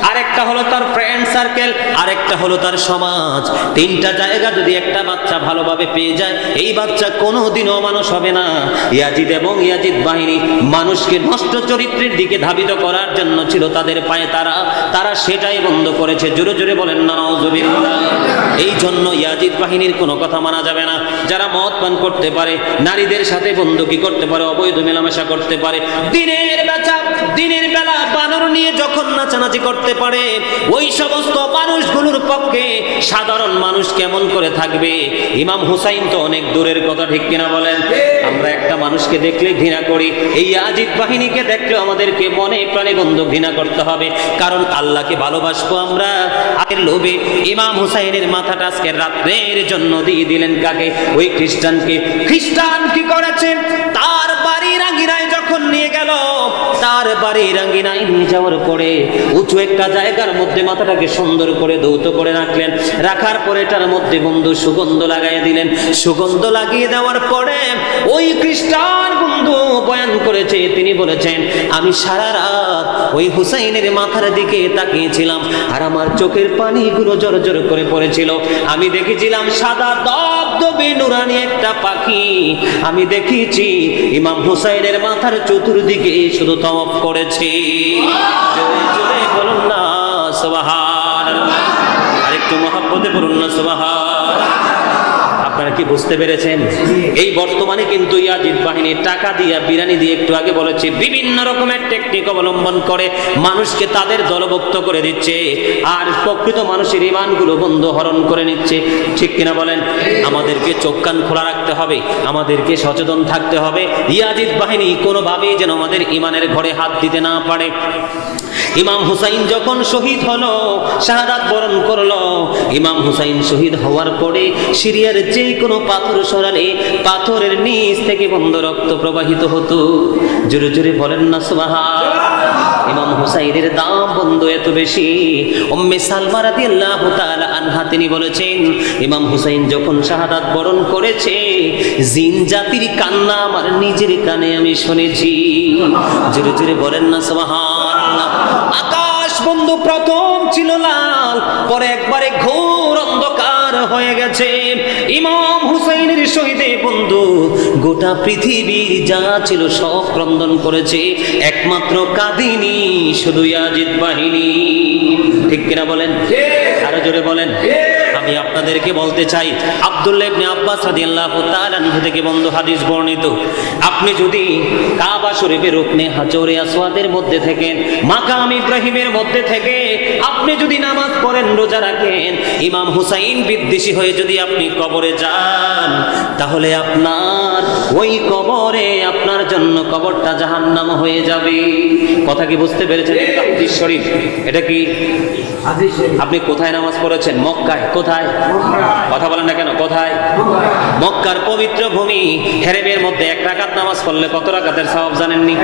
আরেকটা হলো তার ফ্রেন্ড সার্কেল, আরেকটা হলো তার সমাজ। 3টা জায়গা যদি একটা বাচ্চা ভালোভাবে পেয়ে যায়, এই বাচ্চা কোনোদিনও মানুষ হবে না। ইয়াজিদ এবং ইয়াজিদ বাহিনী মানুষকে নষ্ট চরিত্রের দিকে ধাবিত করার জন্য ছিল তাদের পায়ে তারা সেটাই বন্ধ করেছে। জোরে জোরে বলেন না নাউজুবিল্লাহ। এই জন্য ইয়াজিদ বাহিনীর কোনো কথা মানা যাবে না। যারা মদ পান করতে পারে, নারীদের সাথে বন্ধু কি করতে পারে, অবৈধ মেলামেশা করতে পারে, দিনের বেলা বানর নিয়ে যখন নাচানাচি করতে পারে, ওই সমস্ত মানুষগুলোর পক্ষে সাধারণ মানুষ কেমন করে থাকবে? ইমাম হুসাইন তো অনেক দূরের কথা, ঠিক কিনা বলেন? আমরা একটা মানুষকে দেখলে ঘৃণা করি, এই ইয়াজিদ বাহিনীকে দেখলে আমাদেরকে মনে প্রাণে বন্ধু ঘৃণা করতে হবে, কারণ আল্লাহকে ভালোবাসবো আমরা। আগের লোভে ইমাম হুসাইনের মাথাটা আজকে রাত্রের জন্য দিয়ে দিলেন কাকে? ওই খ্রিস্টানকে। খ্রিস্টান কি করেছে? তার বাড়ির আঙ্গিনায় যখন নিয়ে গেল, তার বাড়ির আঙ্গিনায় নিয়ে যাওয়ার পরে উঁচু একটা জায়গার মধ্যে মাথাটাকে সুন্দর করে ধৌত করে রাখলেন। রাখার পরে এটার মধ্যে বন্ধু সুগন্ধ লাগাইয়া দিলেন। সুগন্ধ লাগিয়ে দেওয়ার পরে ওই খ্রিস্টান বন্ধু বয়ান করেছে, তিনি বলেছেন, আমি সারা রাত ওই হুসাইনের মাথার দিকে তাকিয়েছিলাম আর আমার চোখের পানিগুলো জোর জোর করে পড়েছিল। আমি দেখেছিলাম সাদা দবদবে নুরানি একটা পাখি। আমি দেখেছি ইমাম হুসাইনের মাথার চতুর্দিকে শুধু তওয়াফ করেছে। জোরে জোরে বলুন না সুবহানাল্লাহ, আরেকটু মহব্বতে বলুন না সুবহানাল্লাহ। আপনারা কি বুঝতে পেরেছেন? এই বর্তমানে কিন্তু ইয়াজিদ বাহিনী টাকা দিয়ে, বিরানি দিয়ে, একটু আগে বলেছে, বিভিন্ন রকমের টেকনিক অবলম্বন করে মানুষকে তাদের দলভুক্ত করে দিচ্ছে, আর প্রকৃত মানুষের ঈমানগুলো বন্ধ হরণ করে নিচ্ছে, ঠিক কিনা বলেন? আমাদেরকে চোখ কান খোলা রাখতে হবে, আমাদেরকে সচেতন থাকতে হবে, ইয়াজিদ বাহিনী কোনোভাবেই যেন আমাদের ঈমানের ঘরে হাত দিতে না পারে। ইমাম হুসাইন যখন শহীদ হলো, শাহাদাত বরণ করলো, ইমাম হুসাইন শহীদ হওয়ার পরে সিরিয়ার যে কোনো পাথর সরালে পাথরের নিচ থেকে বন্ধ রক্ত প্রবাহিত হতো। জোরে জোরে বলেন না সুবহানাল্লাহ। ইমাম হুসাইনের দাম বন্ধু এত বেশি, উম্মে সালমা রাদিয়াল্লাহু তাআলা আনহা তিনি বলেছেন, ইমাম হুসাইন যখন শাহাদাত বরণ করেছে, জিন জাতির কান্না আমার নিজের কানে আমি শুনেছি। জোরে জোরে বলেন না সুবহানাল্লাহ। আকাশ বন্ধু প্রথম ছিল লাল, পরে একবারে ঘোর অন্ধকার হয়ে গেছে। ইমাম হুসাইনের শহীদে বন্ধু গোটা পৃথিবীর যা ছিল সব ক্রন্দন করেছে, একমাত্র কাঁদিনি শুধু ইয়াজিদ বাহিনী, ঠিক কিনা বলেন? আরো জোরে বলেন। আমি আপনাদেরকে বলতে চাই, আব্দুল্লাহ ইবনে আব্বাস রাদিয়াল্লাহু তাআলা আনহু থেকে বন্ধু হাদিস বর্ণিত, আপনি যদি কাবা শরীফের রুকনে হাজরে আসওয়াদের মধ্যে থেকে, মাকাম ইব্রাহিমের মধ্যে থেকে আপনি যদি নামাজ পড়েন, রোজা রাখেন, ইমাম হুসাইন বিদ্বেষী হয়ে যদি আপনি কবরে যান, তাহলে আপনার ওই কবরে, আপনার জন্য কবরটা জাহান্নাম হয়ে যাবে। কথা কি বুঝতে পেরেছেন? এটা হাদিস শরীফ। এটা কি আপনি কোথায় নামাজ পড়েছেন? মক্কায়। কোথায়? কথা বলেন না কেন? কোথায়? মক্কার পবিত্র ভূমি হেরেমের মধ্যে 1 রাকাত নামাজ পড়লে কত রাকাতের সওয়াব জানেননি?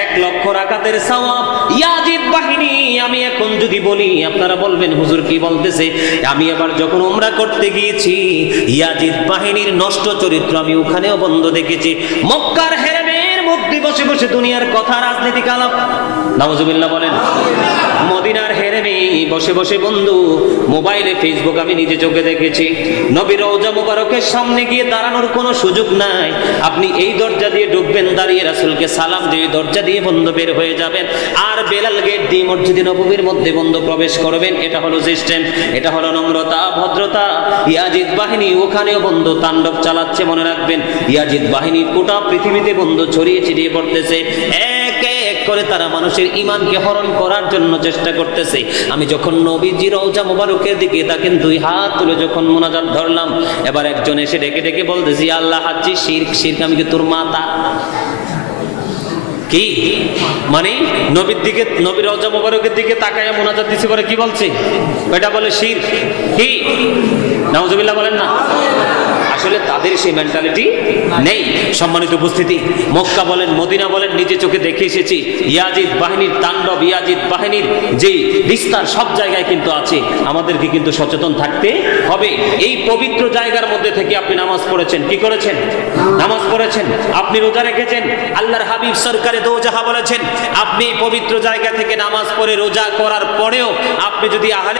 1 লক্ষ রাকাতের সওয়াব। ইয়াজিদ বাহিনী, আমি এখন যদি বলি আপনারা বলবেন হুজুর কি বলতেছে। আমি এবার যখন উমরা করতে গিয়েছি, ইয়াজিদ বাহিনীর নষ্ট চরিত্র আমি ওখানেও বন্ধ দেখেছি। মক্কার হেরেমের মধ্যে বসে বসে দুনিয়ার কথা, রাজনীতি আলাপ, নাউজুবিল্লাহ বলেন। মদিনার হেরেমে বসে বসে বন্ধু মোবাইলে, ফেসবুক আমি নিজে চোখে দেখেছি। নবীর রওজা মুবারকের সামনে গিয়ে দাঁড়ানোর কোনো সুযোগ নাই। আপনি এই দরজা দিয়ে ঢুকবেন, দাঁড়িয়ে রাসূলকে সালাম দিয়ে দরজা দিয়ে বন্ধু বের হয়ে যাবেন, আর বেলাল গেট দিয়ে মসজিদে নববীর মধ্যে বন্ধু প্রবেশ করবেন। এটা হলো সিস্টেম, এটা হলো নম্রতা, ভদ্রতা। ইয়াজিদ বাহিনী ওখানেও বন্ধু তাণ্ডব চালাচ্ছে, মনে রাখবেন। ইয়াজিদ বাহিনী গোটা পৃথিবীতে বন্ধু ছড়িয়ে ছিটিয়ে পড়তেছে, এক এক করে তারা মানুষের ঈমানকে হরণ করার জন্য চেষ্টা করতেছে। আমি যখন নবীজির রওজা মুবারকের দিকে তাকেন, 2 হাত তুলে যখন মুনাজাত ধরলাম, এবার একজন এসে ডেকে ডেকে বলতেছি, আল্লাহ হাজ্জি শিরক, শিরক আমি কি তোর মাতা? কি মানে? নবীর দিকে, নবীর রওজা মুবারকের দিকে তাকায়া মুনাজাত দিছে, পরে কি বলছে? এটা বলে শিরক। কি? নাউজুবিল্লাহ বলেন না। আসলে তাদের সেই মেন্টালিটি নেই। সম্মানিত উপস্থিতি, মক্কা বলেন, মদিনা বলেন, নিজে চোখে দেখে এসেছি ইয়াজিদ বাহিনীর তাণ্ডব, ইয়াজিদ বাহিনীর যে বিস্তার সব জায়গায় কিন্তু আছে। আমাদেরকে কিন্তু সচেতন থাকতে হবে। এই পবিত্র জায়গার মধ্যে থেকে আপনি নামাজ পড়েছেন, কি করেছেন? নামাজ পড়েছেন। আপনি রোজা রেখেছেন। আল্লাহর হাবিব সরকারে দো জাহা বলেছেন, আপনি পবিত্র জায়গা থেকে নামাজ পড়ে রোজা করার পরেও আপনি যদি আহলে